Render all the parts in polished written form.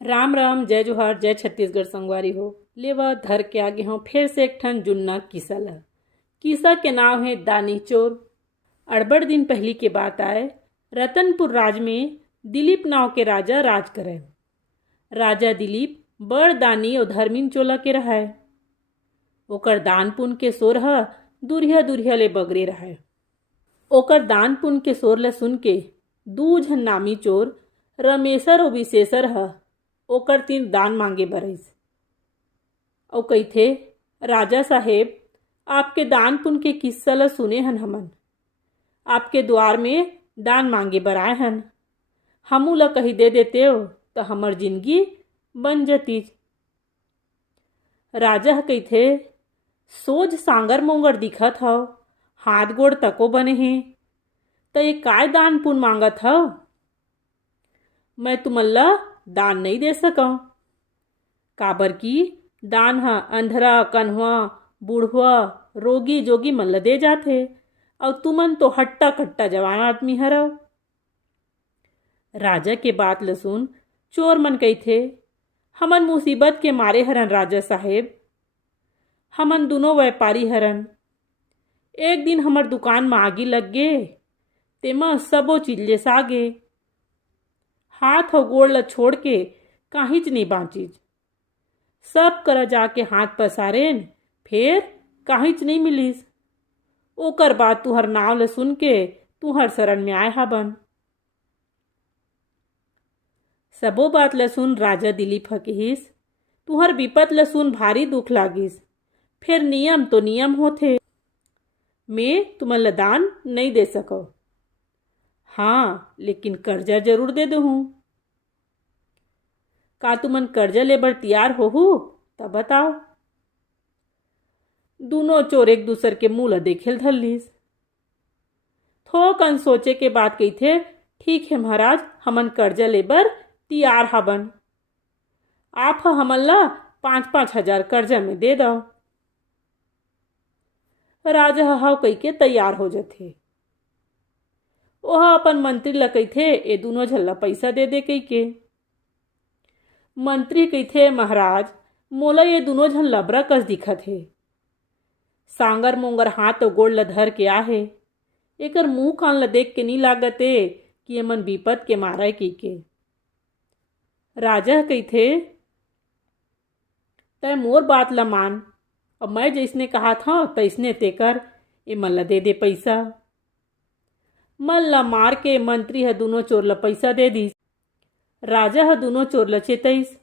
राम राम, जय जोहार, जय छत्तीसगढ़ संगवारी हो। लेवा धर के आगे हों फिर से एक ठन जुन्ना किस्सा ला। किस्सा के नाम है दानी चोर। अड़बड़ दिन पहली के बात आए, रतनपुर राज में दिलीप नाव के राजा राज करे। राजा दिलीप बड़ दानी और धर्मीन चोला के रहाय। ओकर दान पुण्य के सोर ह दुरिया दुरिया ले बगरे रहाय। ओकर दान पुण्य के सोर ल सुन के दू झन नामी चोर रमेशर और विशेषर ह ओकर तीर दान मांगे बरइस। और कहिथे, राजा साहेब, आपके दान पुण्य के किस्सा ल सुने हन हमन। आपके द्वार में दान मांगे बर आए हन। हमू ला कही दे देते हो तो हमर जिंदगी बन जतीज। राजा ह कहिथे, सोझ सांगर मोंगर दिखत हव, हाथ गोड़ तको बने हे, तो ये काय दान पुण्य मांगत हव? मैं तुमन ला दान नहीं दे सकूं। काबर की दान ह अंधरा, कन्हवा, बूढ़वा, रोगी जोगी मन ला दे जाथे, और तुमन तो हट्टा कट्टा जवान आदमी हरव। राजा के बात ल सुन चोर मन कहिथे, हमन मुसीबत के मारे हरन राजा साहेब। हमन दोनों व्यापारी हरन। एक दिन हमर दुकान में आगी लग गे, तेमा सबो चीज ले सागे। हाथ और गोड़ ला छोड़ के काहीच नहीं बाँचीज। सब करा जाके हाथ पसारेन, फिर काहीच नहीं मिलिस। ओकर बाद तुहर नाव ल सुन के तुहर शरण में आए हबन। सबो बात ल सुन राजा दिलीप ह कहिस, तुहर विपत ल सुन भारी दुख लागिस। फिर नियम तो नियम होथे, मैं तुमन ला दान नहीं दे सको। हाँ, लेकिन कर्जा जरूर दे दूँ। का तुमन कर्जा ले बर तैयार होहू? तब बताओ। दोनों चोर एक दूसर के मुंह ला देखेल धरलिस। थोकन सोचे के बाद कहिथे, ठीक है महाराज, हमन कर्जा ले बर तैयार हबन। आप हमन ला 5-5 हजार कर्जा में दे दो। राजा हव कही के तैयार हो जाथे। ओह अपन मंत्री ला कहिथे, ए दोनों झन ला पैसा दे दे कही के। मंत्री कहिथे, महाराज, मोला ये दोनों झन लबरा कस दिखत हे। सांगर मोंगर हाथ और गोड़ ला धर के आहे। एकर मुंह कान ला देख के नहीं लागते कि एमन विपत के मारे की के। राजा कहिथे, तय मोर बात ला मान, और मैं जैसने कहा था तैसने ते कर। ए मन ला दे दे पैसा। मन ला मार के मंत्री ह दोनों चोर ला पैसा दे दिस। राजा ह दोनों चोर ला चेतइस,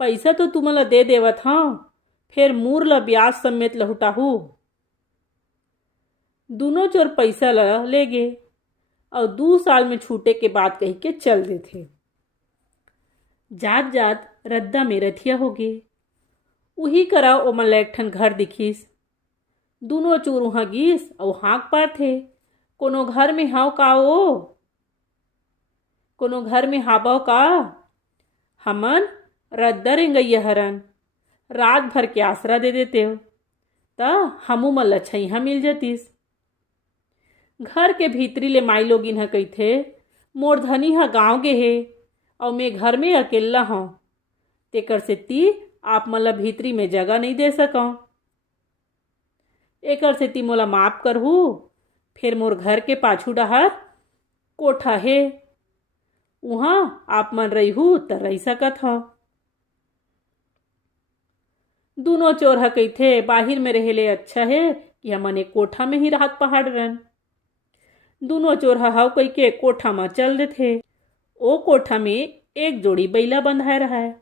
पैसा तो तुमन ला दे देवत हव, फिर मूर ला ब्याज समेत लहुटाहू। दोनों चोर पैसा ला ले गे और 2 साल में छूटे के बाद कही के चल देथे। जात जात रद्दा में रथिया हो गे। उही करा ओमन ला एक ठन घर दिखिस। दोनों चोर वहां गिस और हाँक पार थे, कोनो घर में हाव का ओ? कोनो घर में हाबव का? हमन रद्दा रेंगइया हरन, रात भर के आसरा दे देते हो, ता हमू मन ला छइहा मिल जतिस। घर के भीतरी ले माई लोगिन ह कहिथे, मोर धनी ह गाँव गे हे और मैं घर में अकेला हूँ, तेकर सेती आप मन ला भीतरी में जगह नहीं दे सकूं। एकर सेती मोला माफ करहू। फिर मोर घर के पाछू डहर कोठा हे, उहाँ आप मन रहिहू त रही सकत हो। दोनों चोर ह कहिथे, बाहिर में रहेले अच्छा है कि हमन एक कोठा में ही राहत पहाड़ रन। दोनों चोर हव कही के कोठा में चल देथे। ओ कोठा में एक जोड़ी बैला बंधाए रहा है।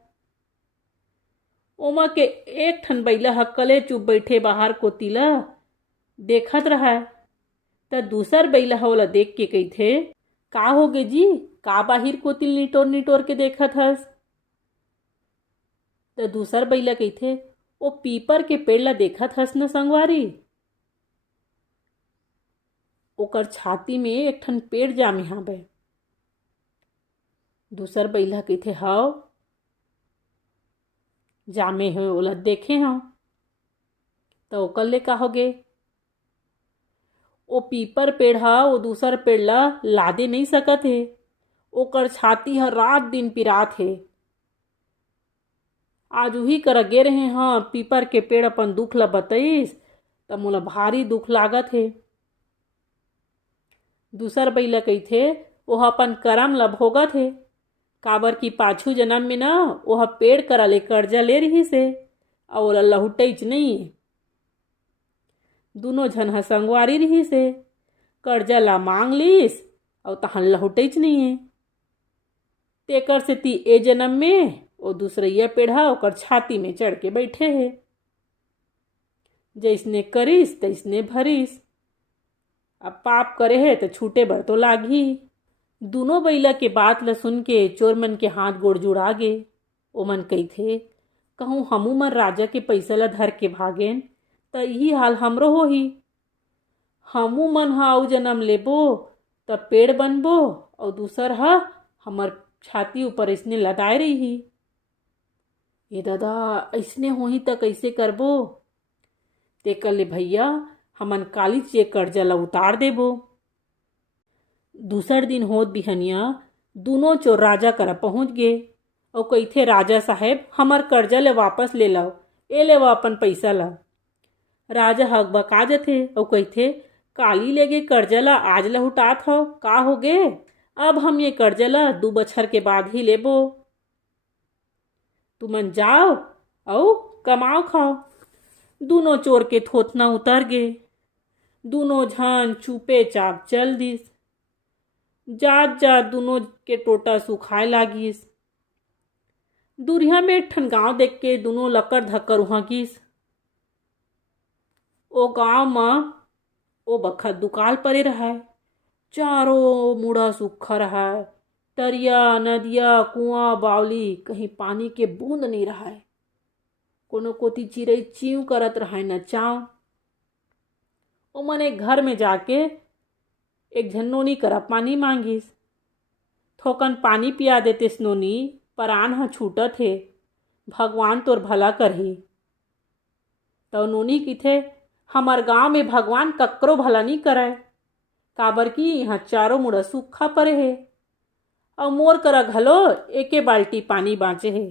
ओमा के एक ठन बैला ह कले चुप बैठे बाहर कोती ला देखत रहा है। त दूसर बैला ह ओला देख के कहिथे, का होगे जी, का बाहिर कोती निटोर निटोर के देखत हस? त दूसर बैला कहिथे, ओ पीपर के पेड़ ला देखत हस न संगवारी? ओकर छाती में एक ठन पेड़ जामे हावे। दूसर बैला कहिथे, हाव जामे हो, ओला देखे हव। तो ओकर ले का होगे? ओ पीपर पेड़ ह ओ दूसर पेड़ ला लादे नहीं सकत हे। ओकर छाती ह रात दिन पिरात हे। आज उही करा गे रहे हाँ पीपर के पेड़ अपन दुख ल बतईस त मोला भारी दुख लागत हे। दूसर बइला कहिथे ओह अपन करम ल भोगत हे, काबर की पाछू जन्म में न ओह पेड़ करा ले कर्जा ले रही से और ओला लहुटईच नहीं। दोनों झन ह संगवारी रही से कर्जा ला मांग लीस और तहन लहुटईच नहीं है। तेकर से ती ए जन्म में ओ दूसरैया पेड़ा ओकर छाती में चढ़ के बैठे है। जैसने करिस तैसने भरिस, अब पाप करे है तो छूटे बर तो लागी। दोनों बैला के बात ल सुन के चोर मन के हाथ गोड़ जुड़ा गे। ओमन कहिथे कहूँ हमू मन राजा के पैसा ला धर के भागेन त यही हाल हमरो होही। हमू मन ह अउ जन्म लेबो तब पेड़ बनबो और दूसर ह हमर छाती ऊपर इसने लदाए रही। ये दादा ऐसने होही त कैसे करबो? तेकर ले भैया हमन कालीच ये कर्जा ला उतार देबो। दूसर दिन होत बिहनिया दोनों चोर राजा करा पहुंच गे और कहिथे राजा साहेब हमर कर्जा ले वापस ले लाओ, ए लेवा अपन पैसा ला। राजा हकबका जथे और कहिथे काली लेगे कर्जा ला आज लहुटात हो, का हो गे? अब हम ये कर्जा ला 2 बछर के बाद ही लेबो। तुमन जाओ और कमाओ खाओ। दोनों चोर के थोथना उतर गे। दोनों झन चुपे चाप चल दिस। जात जात दोनों के टोटा सुखाए लागिस। दुरिया में एक ठन गांव देख के दोनों लकर धक्कर उहाँ गिस। ओ गांव म ओ बखत दुकाल परे रहाय। चारों मुड़ा सुखा रहाय। तरिया नदिया कुआं बावली कहीं पानी के बूंद नहीं रहाय। कोनो कोती चिड़ई चीव करत रहाय न चाव। ओमन एक घर में जाके एक झन नोनी करा पानी मांगिस। थोकन पानी पिया देतेस नोनी, परान ह छूटत हे, भगवान तोर भला करही। तो नोनी किथे हमार गांव में भगवान ककरो भला नहीं करय, काबर की यहाँ चारों मुड़ा सूखा परे हे और मोर करा घलो एके बाल्टी पानी बाँचे हे।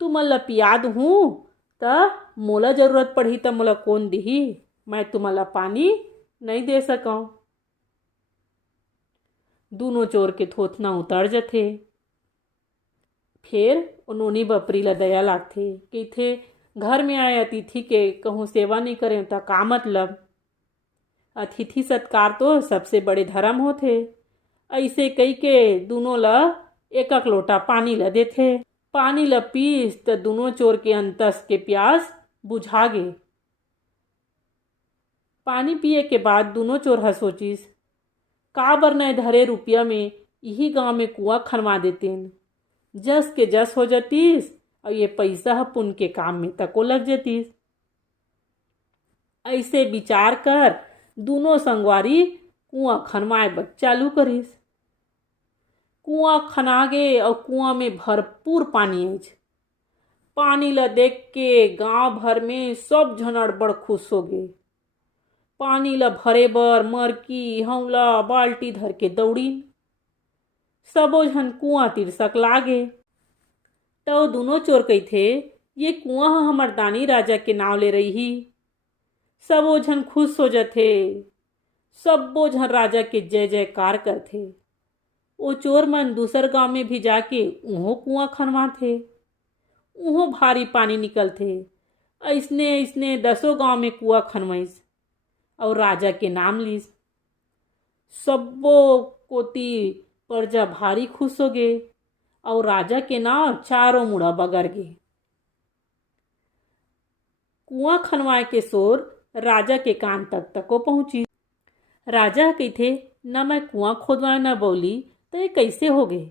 तू मन ला पिया दूँ त मोला जरूरत पड़ही त मोला कौन दिही, मैं तुमला पानी नहीं दे सकूं। दोनों चोर के थोथना उतर जथे। फिर उन्होंने बपरी ला दया लागथे, कहिथे घर में आए अतिथि के कहूँ सेवा नहीं करें त का मतलब। अतिथि सत्कार तो सबसे बड़े धर्म होथे। ऐसे कही के दोनों ला एक लोटा पानी ला देथे। पानी ला पीस त दोनों चोर के अंतस के प्यास बुझा गे। पानी पिए के बाद दोनों चोर ह सोचिस का बर न धरे रुपया में यही गांव में कुआं खनवा देतेन, जस के जस हो जातीस और ये पैसा पुण्य के काम में तको लग जातीस। ऐसे विचार कर दोनों संगवारी कुआं खनवाए बर चालू करिस। कुआं खना गे और कुआं में भरपूर पानी है। पानी ला देख के गांव भर में सब झन अड़बड़ खुश हो गए। पानी ला भरे बर मरकी हौला बाल्टी धर के दौड़ीन। सबो झन कुआं तीर सकला गे। तो दोनों चोर कहिथे ये कुआं हमर दानी राजा के नाव ले रही। सबो झन खुश हो जाथे। सबो झन राजा के जय जयकार करथे। ओ चोर मन दूसर गांव में भी जाके उहों कुआं खनवाथे। उहों भारी पानी निकलथे। ऐसने ऐसने 10 गांव में कुआं खनवाइस और राजा के नाम लीस। सबो कोती प्रजा भारी खुश हो गए और राजा के नाव चारों मुड़ा बगर गे। कुआं खनवाए के शोर राजा के कान तक तको पहुंची। राजा कहिथे न मैं कुआं खोदवाए न बोली तो ये कैसे हो गए।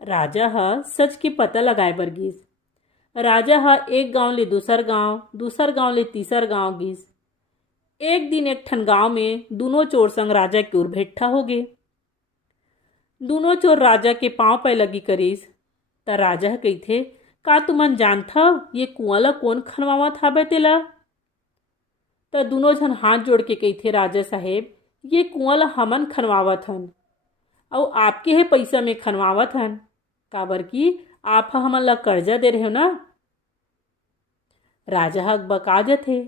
राजा ह सच के पता लगाए बर गिस। राजा ह एक गांव ले दूसर गांव ले तीसर गांव गिस। एक दिन एक ठन गांव में दोनों चोर संग राजा के उर भेट्ठा हो गए। दोनों चोर राजा के पांव पे लगी करिस त राजा कहिथे का तुमन जानथा ये कुआं ला कौन खनवावत हाबे तेला। त दोनों झन हाथ जोड़ के कहिथे राजा साहेब ये कुआं ला हमन खनवावत हन और आपके है पैसा में खनवावत हन, काबर की आप हमन ला कर्जा दे रहे हो ना। राजा ह बकाजत थे।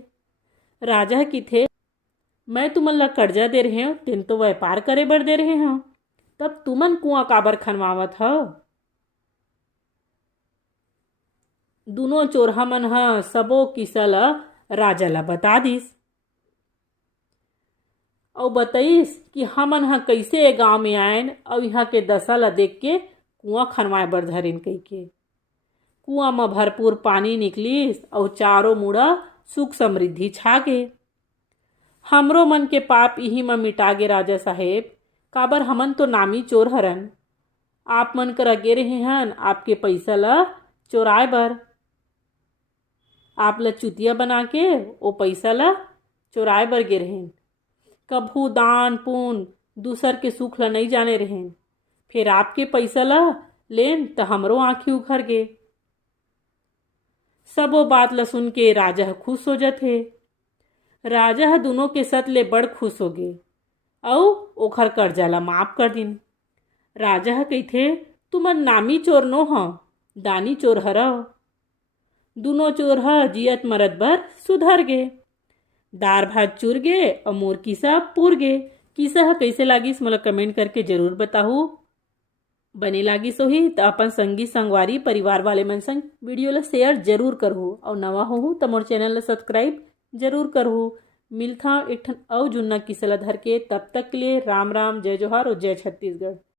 राजा ह की थे, मैं तुमन ला कर्जा दे रहे हूँ, तेन तो व्यापार करे बर दे रहे हूँ, तब तुमन कुआं काबर खनवावत हो। दोनों चोरहा मन ह सबो किस्सा ल राजा ला बता दिस और बताइस कि हमन ह कैसे ए गांव में आयन और यहाँ के दशा ला देख के कुआं खनवाए बर धरिन कही के। कुआं में भरपूर पानी निकलिस और चारों मुड़ा सुख समृद्धि छा गे। हमरो मन के पाप इही में मिटा गे राजा साहेब, काबर हमन तो नामी चोर हरन। आप मन करा गे रहे हन आपके पैसा ला चोराए बर। आप ला चुतिया बना के ओ पैसा ला चोराए बर गे रहें। कभू दान पुण्य दूसर के सुख ला नहीं जाने रहें, फिर आपके पैसा ला लेन तो हमरो आँखी उखर गे। सबो बात ला सुन के राजा ह खुश हो जाथे। राजा ह दोनों के सत ले बड़ खुश हो गे और ओखर कर्जा ला माफ कर दिन। राजा ह कहिथे, तुमन नामी चोर नो ह, दानी चोर हरव। दोनों चोर ह जियत मरत बर सुधर गे। दार भात चुर गे और मोर किस्सा पूर गे। किस्सा ह कैसे लागिस मोला कमेंट करके जरूर बताहू। बने लागिस होही तो अपन संगी संगवारी परिवार वाले मन संग वीडियो ला शेयर जरूर करहू और नवा होहू तो मोर चैनल ला सब्सक्राइब जरूर करहू। मिलथा एक ठन अउ जुन्ना किस्सा ला धर के, तब तक के लिए राम राम, जय जोहार और जय छत्तीसगढ़।